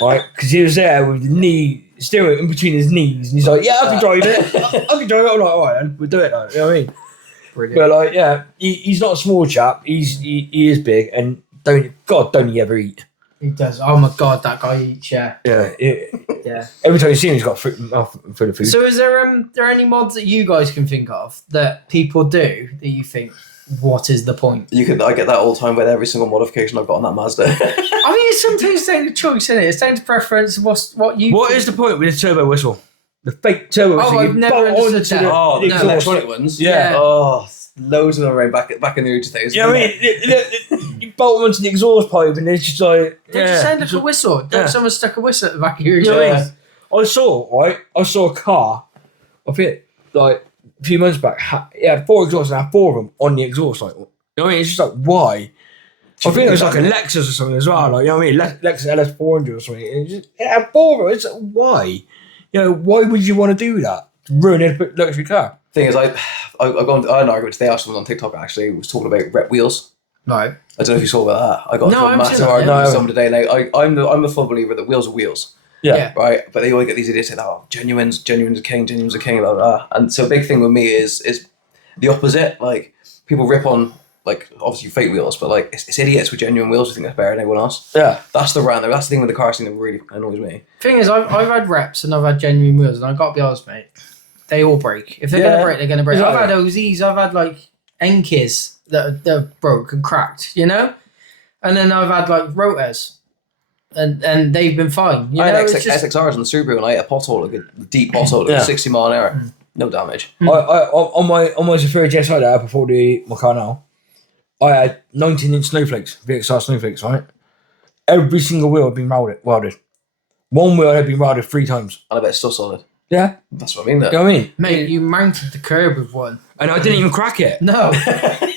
right? Because he was there with the knee. Steering in between his knees, and he's like, "Yeah, I can drive it. I can drive it." I'm like, "All right, then, we'll do it." Though. You know what I mean? Brilliant. But he's not a small chap. He is big, and don't he ever eat? He does. Oh my God, that guy eats. Yeah. Yeah. Every time you see him, he's got mouth full of food. So, is there any mods that you guys can think of that people do that you think? What is the point? I get that all the time with every single modification I've got on that Mazda. I mean, it's sometimes down to choice, isn't it? It's down to preference. What is the point with the turbo whistle? The fake turbo whistle. I've never understood that. The electronic ones. Yeah. Oh, loads of them around back in the early days. Yeah, I mean, you bolt them onto the exhaust pipe, and it's just like they just sound like a whistle. Someone stuck a whistle at the back of your ears. I saw a car. I think like. A few months back, it had 4 exhausts and I had 4 of them on the exhaust. Like, you know what I mean? It's just like, why? I think it was like a Lexus or something as well. Like, you know what I mean? Lexus LS400 or something. It had 4 of them. It's like, why? You know, why would you want to do that? Ruin a luxury car. Thing is, I had an argument today. I saw someone on TikTok actually was talking about rep wheels. Right. I don't know if you saw about that. I got into a massive argument with someone today. Now, I'm a full believer that wheels are wheels. Yeah. Right. But they always get these idiots saying, "Oh, genuine's a king, genuine's a king," blah, blah, blah. And so a big thing with me is the opposite. Like people rip on like obviously fake wheels, but like it's idiots with genuine wheels who think that's better than anyone else. Yeah. That's the rant. That's the thing with the car scene that really annoys me. Thing is, I've had reps and I've had genuine wheels, and I've got to be honest, mate. They all break. If they're gonna break, they're gonna break. Exactly. I've had OZs. I've had like Enkis that broke and cracked. You know, and then I've had like rotors. and they've been fine. You I know, had it's just, SXRs on the Subaru and I hit a pothole, like a deep pothole, Yeah. 60 mile an hour, no damage. I on my Zafira GSI that I had before my car now, I had 19-inch snowflakes, VXR snowflakes, right? Every single wheel had been welded. One wheel had been welded 3 times. And I bet it's still solid. Yeah, That's what I mean. you know what I mean? mate, you mounted the curb with one. And I didn't even crack it. No.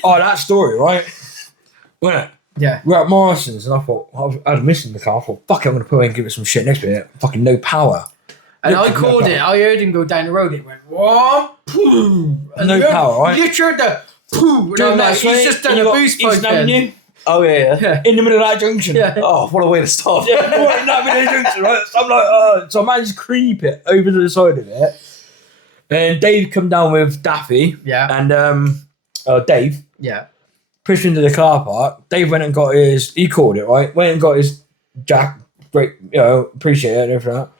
Oh, that story, right? Wasn't it? Yeah. We're at Morrison's and I thought, I was missing the car. I thought, fuck it, I'm going to put it and give it some shit next to it. Fucking no power. And I called it. I heard him go down the road. It went, whoa, poo. And No you heard- power, right? You heard the poo. And Doing I'm like, that he's just done a boost pipe then. Avenue, Oh, yeah. in the middle of that junction. Yeah. Oh, what a way to stop. Yeah, right in that middle of the junction, right? So I'm like, so I managed to creep it over to the side of it. And Dave come down with Daffy Yeah. and Dave Yeah. pushed into the car park. Dave went and got he called it, right? Went and got his jack, great, appreciate it and everything like that.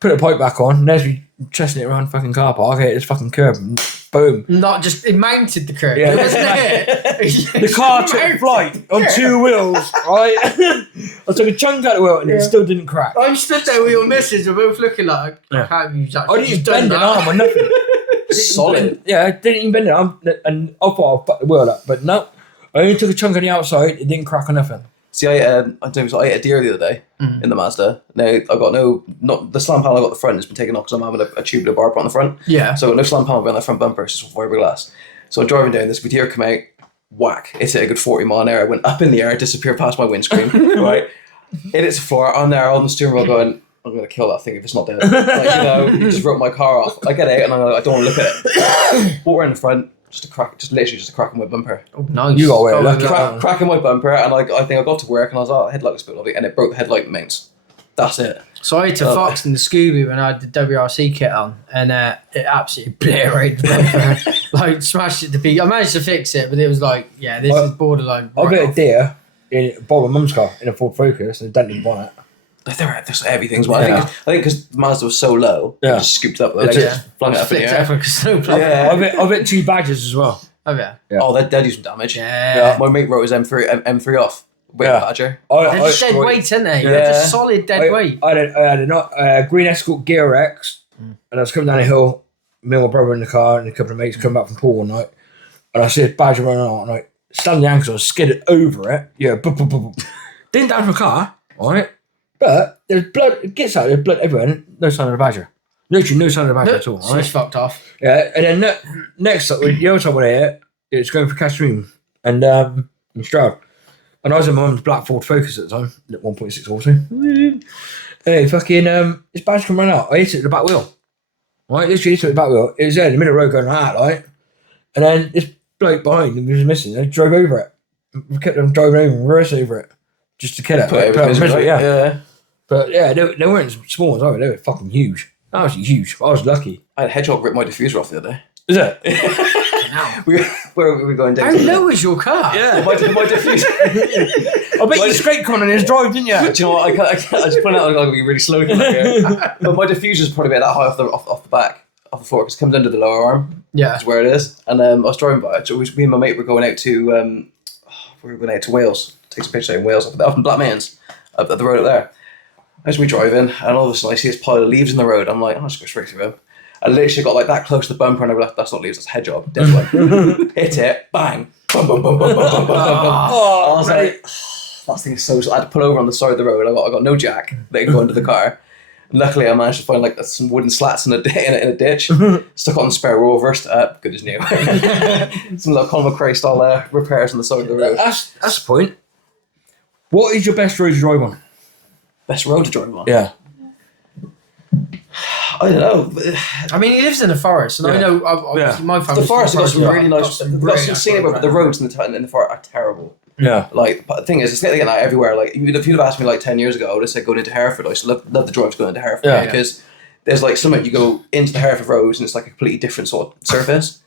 Put the pipe back on, and as we chesting it around the fucking car park, hit this fucking curb, and boom. Not just, it mounted the curb, Yeah. wasn't it? The car took flight on 2 wheels, right? I took a chunk out of the wheel, and it still didn't crack. I'm stood there with your missus, we're both looking like, Yeah. how have you I actually didn't even just done bend an that? arm or nothing. Solid. Yeah, I didn't even bend it. And I thought I'd fuck the wheel up, but no. I only took a chunk on the outside. It didn't crack or nothing. See, I ate a deer the other day in the Mazda. Now, I got not the slam panel I got at the front has been taken off because I'm having a tubular barb on the front. Yeah. So I got no slam panel on the front bumper, it's just fiberglass. So I'm driving down, this deer come out, whack, it's at a good 40 mile an hour, went up in the air, disappeared past my windscreen, right? It hits the floor, I'm there on the steering wheel going, I'm going to kill that thing if it's not dead. Like, you just wrote my car off. I get out and I'm like, I don't want to look at it. Walk around the front, literally just a crack on my bumper. Oh, nice. You got away with Oh, lucky. Crack in my bumper, and I think I got to work and I was like, headlight was a bit lovely, and it broke the headlight mounts. That's it. So I had to Fox and the Scooby when I had the WRC kit on, and it absolutely obliterated the bumper. Like, smashed it to pieces. I managed to fix it, but it was like, yeah, this is borderline. I right got a off. deer in Bob and Mum's car in a Ford Focus and dented the bonnet. They're heavy things, but I think because Mazda was so low, Yeah. I just scooped up, It's just flung it up in the Flipped air. over like a snowplow. Yeah. I've hit 2 badges as well. Oh, yeah. Yeah. Oh, they'd do some damage. Yeah. My mate wrote his M3 off. Weight Yeah. Badger. They're just dead weight, aren't they? They're just solid dead weight. I had a green Escort Gear X, and I was coming down a hill, me and my brother in the car, and a couple of mates come back from pool one night, and I see a badger running out, and I stand on the ankle, I skidded over it, didn't damage my car, alright, but there's blood, it gets out, there's blood everywhere, and no sign of the badger. Literally no sign of the badger at all, She's right? fucked off. Yeah, and then next, the other time when I hit, it's going for Castream, and in Stroud. And I was in my mum's black Ford Focus at the time, 1.6 auto. Hey, fucking, this badge can run out. I hit it at the back wheel. Right, literally hit it at the back wheel. It was there in the middle of the road going like that, right? And then this bloke behind him was missing. I drove over it. We kept on driving over and reverse over it. Just to kill it. Put it in misery, yeah. But yeah, they weren't small ones either. They were fucking huge. That was huge. I was lucky. I had a hedgehog rip my diffuser off the other day. Is it? Where were we going down? How low is your car? Yeah. My diffuser. I bet you straight con on his drive, didn't you? Do you know what? I just put it out like I'm going to be really slow. But my diffuser's probably about that high off the back, off the floor, because it comes under the lower arm. Yeah. That's where it is. And I was driving by. So me and my mate were going out to Wales. Take some pictures out in Wales, up in Black Mountains, up the road up there. As we drive in, and all of a sudden I see this pile of leaves in the road. I'm like, I'll just go straight through them. I literally got like that close to the bumper, and I was like, that's not leaves, that's a hedgehog. Definitely. Hit it, bang, bum, bum, bum, bum, bum, bum, bum, bum. I was like, that thing is so. I had to pull over on the side of the road. I got no jack that could go into the car. Luckily, I managed to find like some wooden slats in a ditch. Stuck on the spare wheel, reversed it up. Good as new. Some little Colin McRae style repairs on the side of the road. That's the point. What is your best road to drive on? Best road to drive on. Yeah. I don't know. I mean, he lives in the forest, and I know obviously my family. The forest has got some really nice. got some I've really got nice seen it, roads but the around. roads in the forest are terrible. Yeah. Like, but the thing is, it's getting that everywhere. Like, if you'd have asked me like 10 years ago, I would have said going into Hereford. I used to love the drive going into Hereford Yeah. because there's like something you go into the Hereford roads and it's like a completely different sort of surface.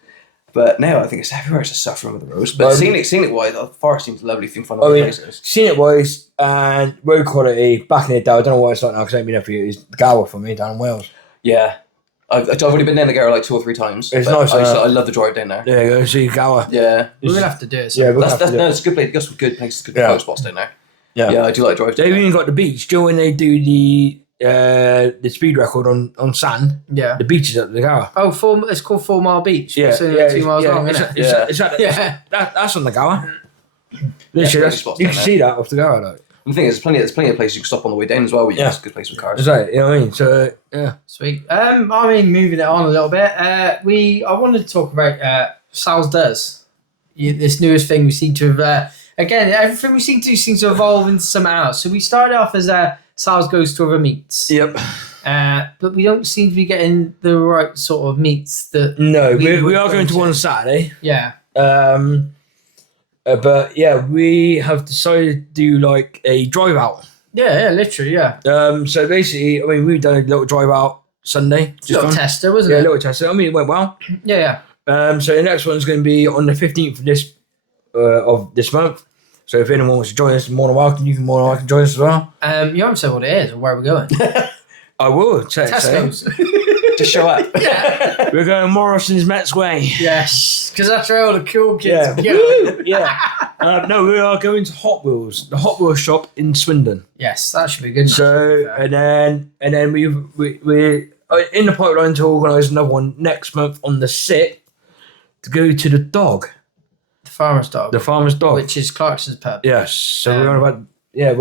But now I think it's everywhere. It's just suffering with the roads. But scenic wise, the forest seems lovely. You can find other places. Scenic wise and road quality back in the day, I don't know why it's like now because I ain't been there for you. It's Gower for me down in Wales. Yeah, I've only been down the Gower like 2 or 3 times. It's but nice, I love the drive down there. Yeah, go see Gower. Yeah, We're gonna have to do it. Yeah, we'll that's have to do no, it. it's a good place. Got some good photo spots down there. Yeah, I do like drive. They've even got the beach. Do you know when they do the speed record on sand? Yeah. The beach is up the Gower. Oh, it's called 4 Mile Beach. Yeah, It's only 2 miles long, isn't it? That's on the Gower. Yeah, You can see that off the Gower, though. The thing is, there's plenty of places you can stop on the way down as well. Where it's a good place with cars. Exactly. You know what I mean? So yeah. Sweet. Moving it on a little bit. I wanted to talk about Sal's Does. This newest thing we seem to have. Again, everything we seem to do seems to evolve into something else. So we started off as Sal's goes to other meets. Yep. But we don't seem to be getting the right sort of meets that. No, we are going to one on Saturday. Yeah. But yeah, we have decided to do like a drive out. Yeah, literally, yeah. So basically, I mean, we've done a little drive out Sunday. Just a little tester, wasn't it? Yeah, a little tester. I mean, it went well. Yeah. So the next one's going to be on the 15th of this month. So if anyone wants to join us, more than welcome. You can more than welcome join us as well. You haven't said what it is or where we're going. I will. Tesco's. Just show up. Yeah. We're going Morrison's Mets Way. Yes, because that's where all the cool kids Yeah. go. Yeah. No, we are going to Hot Wheels, the Hot Wheels shop in Swindon. Yes, that should be good. So and then we're in the pipeline to organise another one next month on the 6th to go to the dog. The Farmer's Dog. The Farmer's Dog. Which is Clarkson's pub. Yes. So we're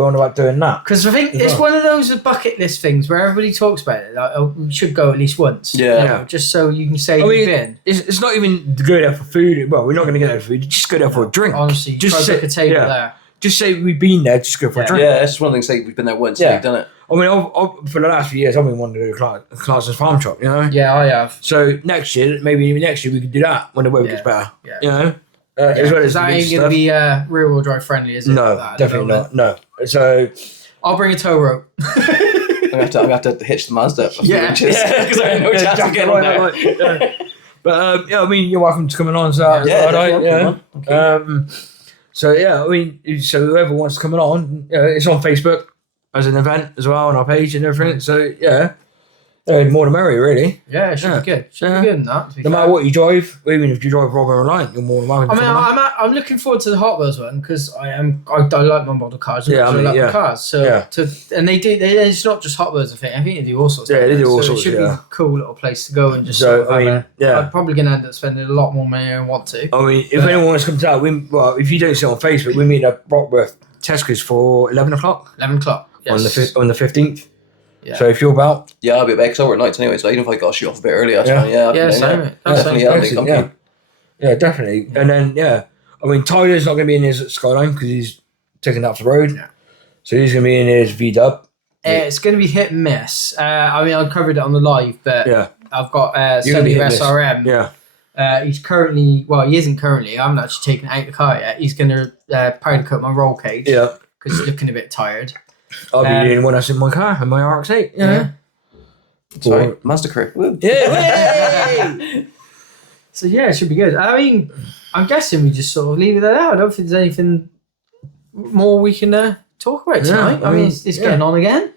on about doing that. Because I think it's one of those bucket list things where everybody talks about it. Like, oh, we should go at least once. Yeah. You know, just so you can say you've been. It's not even to go there for food. Well, we're not going to get there for food. Just go there for a drink. Honestly, just sit at a table there. Just say we've been there. Just go for a drink. Yeah, it's just one of the things. Say we've been there once. Yeah, we've done it. I mean, for the last few years, I've been wanting to go to Clarkson's Farm Shop. You know. Yeah, I have. So next year, maybe even next year, we could do that when the weather gets better. Yeah. You know. As well as that ain't going to be rear-wheel drive friendly, is it? No, definitely not. No. So I'll bring a tow rope. I'm gonna have to hitch the Mazda up. Yeah, because I have no chance to get on there. But I mean, you're welcome to come along. So So yeah, I mean, so whoever wants to come along, it's on Facebook as an event as well on our page and everything. So yeah. More the merrier, really. Yeah, it should be good. Should be good in that. No matter what you drive, even if you drive Robin or Reliant, you're more than welcome. I'm looking forward to the Hot Wheels one because I like my model cars. I like my cars. So and they do. It's not just Hot Wheels. I think they do all sorts. Yeah, they do all sorts. It should be a cool little place to go and just. I'm probably going to end up spending a lot more money than I want to. I mean, if anyone wants to come to that, if you don't see it on Facebook, we meet at Brockworth Tesco's for 11 o'clock. 11 o'clock. Yes. On the 15th. Yeah. So if you're about, I'll be back because I work nights anyway. So even if I got to shoot off a bit early, that's fine. Definitely. And then I mean Tyler's not going to be in his Skyline because he's taking that off the road. Yeah. So he's going to be in his VW. It's going to be hit and miss. I mean, I covered it on the live, but I've got Sunny SRM. Yeah. He's currently, he isn't currently. I haven't actually taken out the car yet. He's going to powder coat my roll cage. Yeah. Because he's looking a bit tired. I'll be doing one that's in my car, in my RX-8. Yeah. Sorry, Mazda crew. Yeah. So it should be good. I mean, I'm guessing we just sort of leave it there. I don't think there's anything more we can talk about tonight. Yeah, I mean, it's getting on again.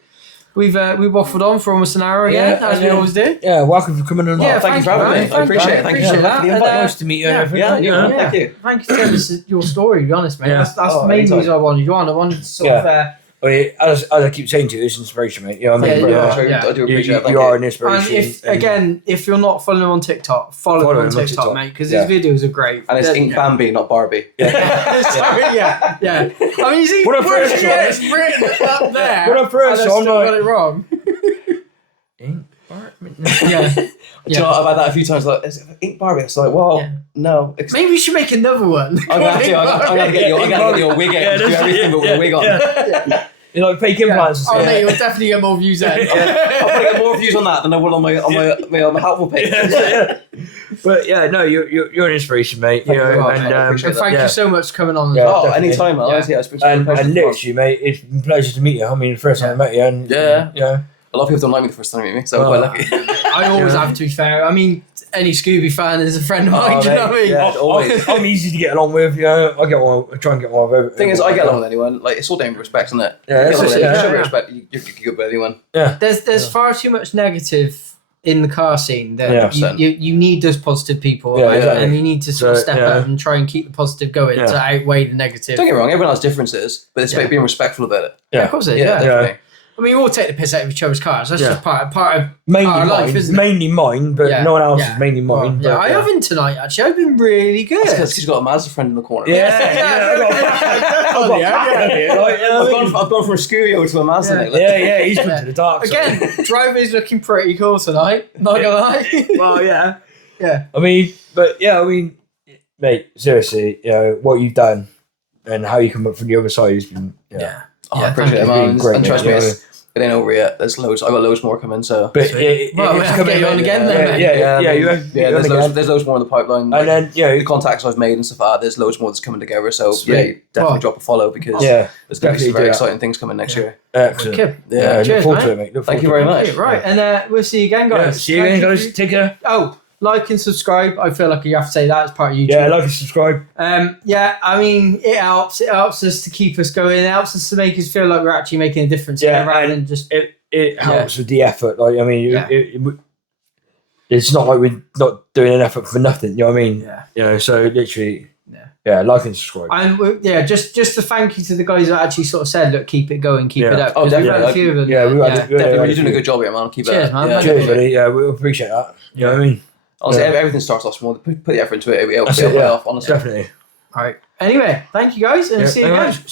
We've waffled on for almost an hour again, as we always do. Yeah, welcome for coming on. Yeah, thank you for having me. I appreciate it. Thank you for that. Nice to meet you. Thank you. Thank you for telling us your story, to be honest, mate. That's the main reason I wanted you on. I wanted to sort of... I mean, as I keep saying to you, it's inspiration, mate. You know what I mean? I do appreciate it. You are an inspiration. And if you're not following him on TikTok, follow him on TikTok, mate, because his videos are great. And it's Ink Bambi, not Barbie. Sorry, yeah. I mean, you see, it's written up there. When I first saw it, got it wrong. Ink Barbie? Yeah. Do you know, I've had that a few times. Like, is it Ink Barbie? It's like, no. Maybe we should make another one. I'm gonna get your wig out and do everything but with a wig on. You know, like fake implants. Oh, mate, you'll definitely get more views then. I'll probably get more views on that than I will on my helpful page. But you're an inspiration, mate. You know, and thank you so much for coming on. Anytime, honestly. And literally, mate, it's been a pleasure to meet you. I mean, the first time I met you, and a lot of people don't like me the first time they meet me, so I'm quite lucky. I always have, to be fair. I mean, any Scooby fan is a friend of mine. Do you know what I mean? Yeah, always. I'm easy to get along with. You know, I try and get along with everyone. The thing is, I get along with anyone. Like, it's all down to respect, isn't it? Yeah, respect. You're good with anyone. Yeah. There's far too much negative in the car scene that Yeah. you need those positive people, Yeah, exactly. and you need to sort of step yeah. up and try and keep the positive going to outweigh the negative. Don't get me wrong, everyone has differences, but it's about being respectful about it. Yeah, of course it is. Yeah, Yeah. definitely. I mean, we all take the piss out of each other's cars. That's just part of mainly our mine, life, isn't it? mainly mine, but Yeah, no one else yeah. is mainly mine. Well, but, I haven't tonight, actually. I've been really good. That's because she's got a Mazda friend in the corner. I've gone from a Scurio to a Mazda. lately. Yeah, he's been to the dark side. Again, driving's looking pretty cool tonight. Not gonna lie. Well, yeah. Yeah. I mean, mate, seriously, what you've done and how you come up from the other side has been, I appreciate it, man. Great, And trust mate. me, it ain't over yet. There's loads. I got loads more coming. So But Well, we'll have to get you on again then, mate. there's loads more in the pipeline. And then the contacts I've made and stuff like that. There's loads more that's coming together. So definitely drop a follow because there's going to be some very exciting things coming next year. Excellent. Okay. Yeah, Cheers, look forward to mate. it, mate. Thank you very much. Okay, right, and we'll see you again, guys. See you again, guys. Take care. Oh, like and subscribe. I feel like you have to say that as part of YouTube. Yeah, like and subscribe. I mean, it helps. It helps us to keep us going. It helps us to make us feel like we're actually making a difference. Yeah, rather and than just it helps with the effort. Like, I mean, Yeah. it's not like we're not doing an effort for nothing. You know what I mean? Yeah. So literally, like and subscribe. And just a thank you to the guys that actually sort of said, look, keep it going, keep it up. Oh, 'Cause we've definitely. had a few of them. Definitely, you're doing a good job here, man. Keep Cheers, it man. up. Cheers, buddy. Yeah, we appreciate that. You know what I mean? Honestly, everything starts off small. Put the effort into it. It'll That's pay it, off, honestly. Definitely. All right. Anyway, thank you guys, and see you Very again. much. See you.